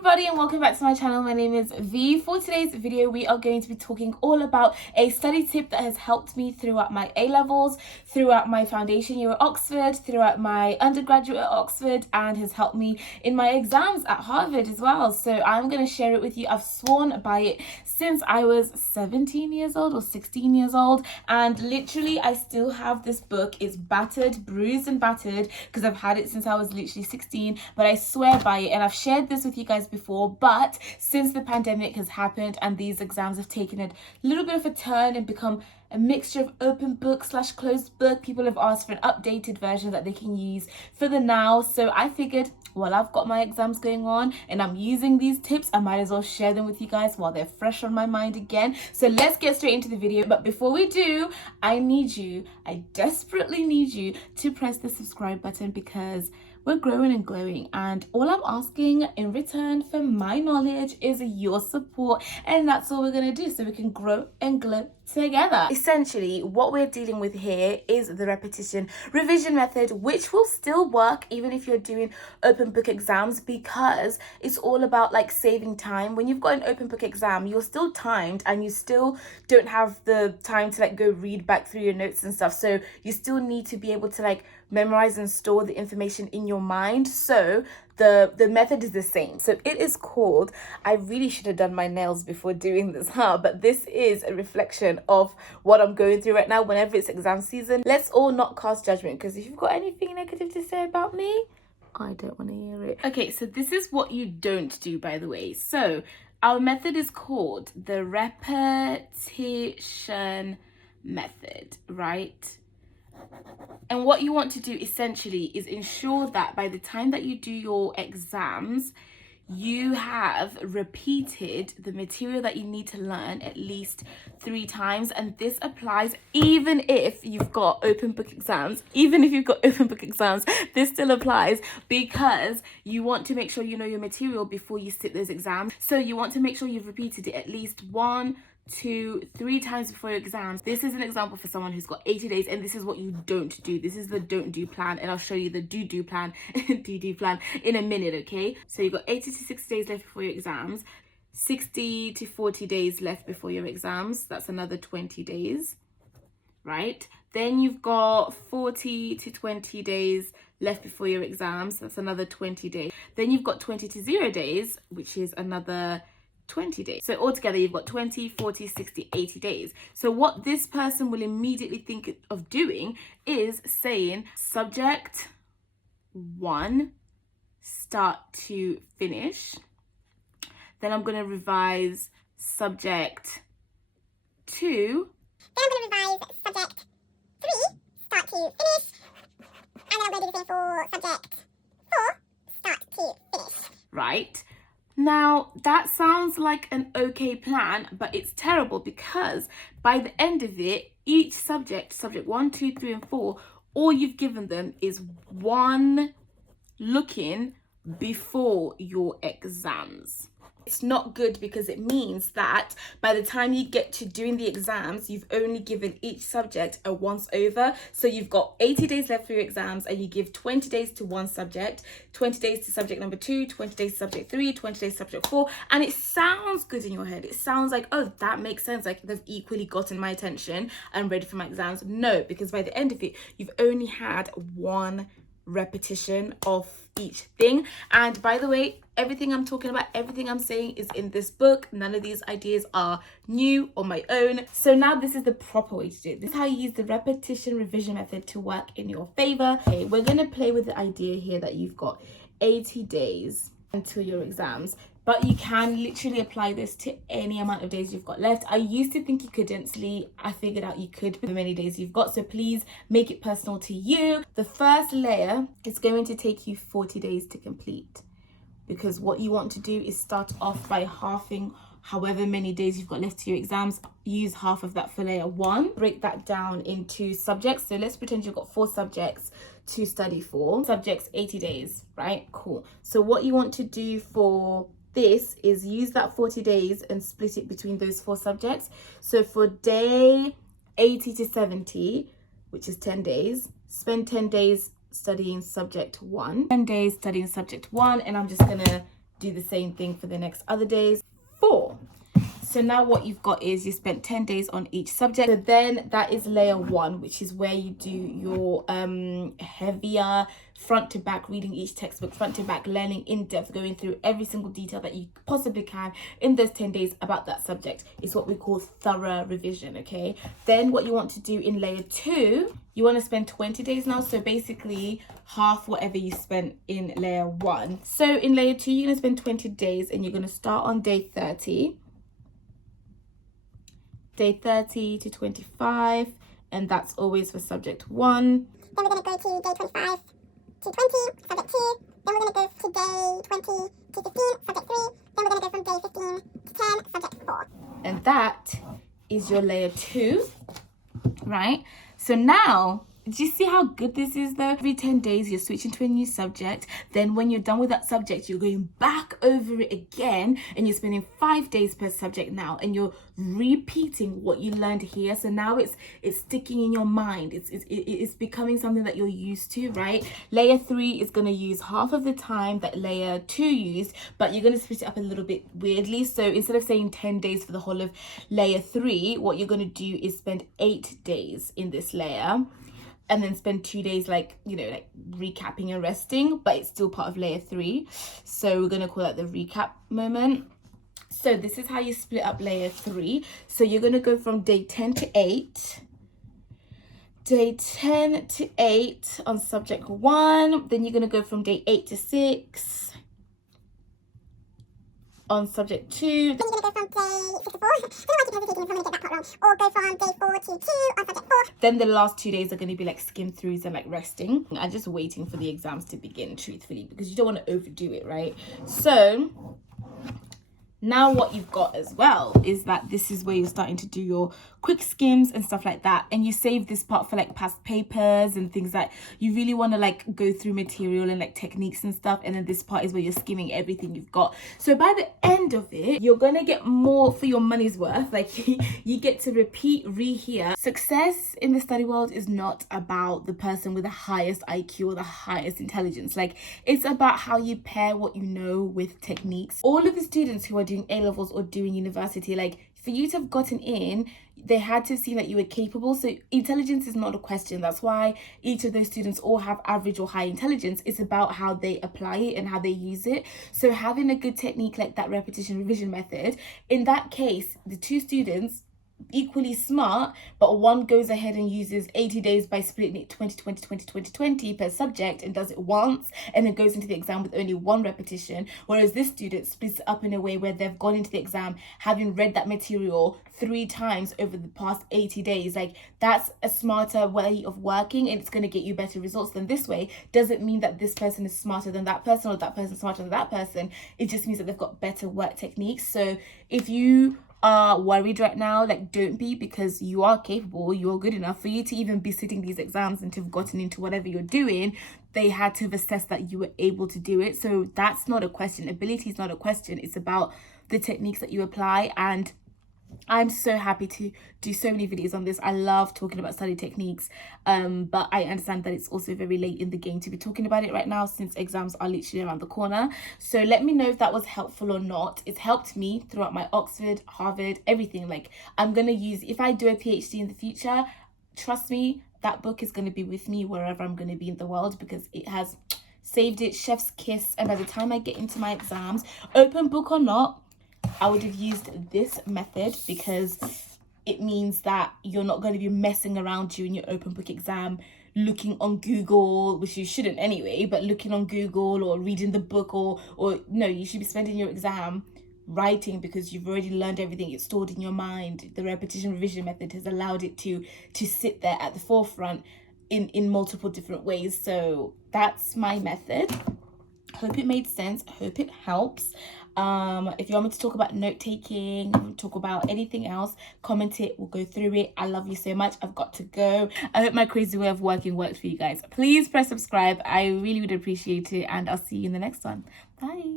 everybody and welcome back to my channel. My name is V. For today's video we are going to be talking all about a study tip that has helped me throughout my A-levels, throughout my foundation year at Oxford, throughout my undergraduate at Oxford, and has helped me in my exams at Harvard as well. So I'm going to share it with you. I've sworn by it since I was 17 years old or 16 years old, and literally I still have this book. It's battered, bruised and battered because I've had it since I was literally 16, but I swear by it. And I've shared this with you guys before, but since the pandemic has happened and these exams have taken a little bit of a turn and become a mixture of open book / closed book, people have asked for an updated version that they can use for the now. So I figured, well, I've got my exams going on and I'm using these tips, I might as well share them with you guys while they're fresh on my mind again. So let's get straight into the video. But before we do, I desperately need you to press the subscribe button because we're growing and glowing, and all I'm asking in return for my knowledge is your support, and that's all we're gonna do so we can grow and glow together. Essentially, what we're dealing with here is the repetition revision method, which will still work even if you're doing open book exams, because it's all about like saving time. When you've got an open book exam, you're still timed and you still don't have the time to like go read back through your notes and stuff, so you still need to be able to like memorize and store the information in your mind. So the method is the same. So it is called, I really should have done my nails before doing this, but this is a reflection of what I'm going through right now whenever it's exam season. Let's all not cast judgment, because if you've got anything negative to say about me, I don't want to hear it. Okay, so this is what you don't do, by the way. So our method is called the repetition method, right? And what you want to do essentially is ensure that by the time that you do your exams, you have repeated the material that you need to learn at least 3 times. And this applies even if you've got open book exams. This still applies, because you want to make sure you know your material before you sit those exams. So you want to make sure you've repeated it at least 1, 2, 3 times before your exams. This is an example for someone who's got 80 days, and this is what you don't do. This is the don't do plan, and I'll show you the do plan plan in a minute. Okay, so you've got 80 to 60 days left before your exams, 60 to 40 days left before your exams, that's another 20 days, right? Then you've got 40 to 20 days left before your exams, that's another 20 days. Then you've got 20 to 0 days, which is another 20 days. So altogether you've got 20, 40, 60, 80 days. So what this person will immediately think of doing is saying subject 1 start to finish, then I'm going to revise subject 2, then I'm going to revise subject 3 start to finish, and then I'm going to do the same for subject 4 start to finish. right? Now, that sounds like an okay plan, but it's terrible, because by the end of it, each subject 1, 2, 3, and 4, all you've given them is one look-in before your exams. It's not good, because it means that by the time you get to doing the exams, you've only given each subject a once over. So you've got 80 days left for your exams, and you give 20 days to one subject, 20 days to subject number 2, 20 days to subject 3, 20 days to subject 4. And it sounds good in your head. It sounds like, oh, that makes sense. Like they've equally gotten my attention and ready for my exams. No, because by the end of it, you've only had one repetition of each thing. And by the way, everything I'm talking about, everything I'm saying is in this book. None of these ideas are new or my own. So now this is the proper way to do it. This is how you use the repetition revision method to work in your favor. Okay, we're gonna play with the idea here that you've got 80 days until your exams, but you can literally apply this to any amount of days you've got left. I used to think you couldn't, I figured out you could with the many days you've got, so please make it personal to you. The first layer is going to take you 40 days to complete, because what you want to do is start off by halving however many days you've got left to your exams. Use half of that for layer 1. Break that down into subjects. So let's pretend you've got 4 subjects to study for. Subjects, 80 days, right? Cool. So what you want to do for this is use that 40 days and split it between those 4 subjects. So for day 80 to 70, which is 10 days, spend 10 days studying subject 1, 10 days studying subject 1, and I'm just gonna do the same thing for the next other days. 4. So now what you've got is you spent 10 days on each subject. So then that is layer 1, which is where you do your heavier front to back, reading each textbook front to back, learning in depth, going through every single detail that you possibly can in those 10 days about that subject. Is what we call thorough revision, okay? Then what you want to do in layer 2, you want to spend 20 days now. So basically half whatever you spent in layer 1. So in layer 2, you're going to spend 20 days and you're going to start on day 30. Day 30 to 25, and that's always for subject 1. Then we're going to go to day 25 to 20, subject 2. Then we're going to go to day 20 to 15, subject 3. Then we're going to go from day 15 to 10, subject 4. And that is your layer 2, right? So now, do you see how good this is though? Every 10 days, you're switching to a new subject. Then when you're done with that subject, you're going back over it again and you're spending 5 days per subject now, and you're repeating what you learned here. So now it's sticking in your mind. It's becoming something that you're used to, right? Layer 3 is going to use half of the time that layer 2 used, but you're going to split it up a little bit weirdly. So instead of saying 10 days for the whole of layer 3, what you're going to do is spend 8 days in this layer, and then spend 2 days like recapping and resting, but it's still part of layer 3. So we're going to call that the recap moment. So this is how you split up layer 3. So you're going to go from day 10 to 8. Day 10 to 8 on subject 1. Then you're going to go from day 8 to 6 on subject 2. Then you're going to go from day 6 to 4. I don't know why I keep hesitating if I'm going to get that part wrong. Or go from day 4 to 2 on subject 4. Then the last 2 days are going to be like skim throughs and like resting. I'm just waiting for the exams to begin, truthfully, because you don't want to overdo it, right? So now what you've got as well is that this is where you're starting to do your quick skims and stuff like that, and you save this part for like past papers and things that you really want to like go through material and like techniques and stuff, and then this part is where you're skimming everything you've got. So by the end of it, you're gonna get more for your money's worth. Like you get to repeat, rehear. Success in the study world is not about the person with the highest IQ or the highest intelligence. Like, it's about how you pair what you know with techniques. All of the students who are doing A-levels or doing university, like, for you to have gotten in, they had to see that you were capable. So intelligence is not a question. That's why each of those students all have average or high intelligence. It's about how they apply it and how they use it. So having a good technique like that repetition revision method, in that case, the 2 students equally smart, but one goes ahead and uses 80 days by splitting it 20 per subject and does it once, and then goes into the exam with only 1 repetition, whereas this student splits it up in a way where they've gone into the exam having read that material 3 times over the past 80 days. Like, that's a smarter way of working, and it's going to get you better results than this way. Doesn't mean that this person is smarter than that person or that person smarter than that person. It just means that they've got better work techniques. So if you are worried right now, like, don't be, because you are capable, you're good enough. For you to even be sitting these exams and to have gotten into whatever you're doing, they had to have assessed that you were able to do it. So that's not a question. Ability is not a question. It's about the techniques that you apply. And I'm so happy to do so many videos on this. I love talking about study techniques, but I understand that it's also very late in the game to be talking about it right now, since exams are literally around the corner. So let me know if that was helpful or not. It's helped me throughout my Oxford, Harvard, everything. Like, I'm gonna use, if I do a PhD in the future, trust me, that book is going to be with me wherever I'm going to be in the world, because it has saved it, chef's kiss. And by the time I get into my exams, open book or not, I would have used this method, because it means that you're not going to be messing around during your open book exam, looking on Google, which you shouldn't anyway, but looking on Google or reading the book, or no, you should be spending your exam writing, because you've already learned everything. It's stored in your mind. The repetition revision method has allowed it to sit there at the forefront in multiple different ways. So that's my method. Hope it made sense. Hope it helps. If you want me to talk about note-taking, talk about anything else, comment it. We'll go through it. I love you so much. I've got to go. I hope my crazy way of working works for you guys. Please press subscribe. I really would appreciate it, and I'll see you in the next one. Bye.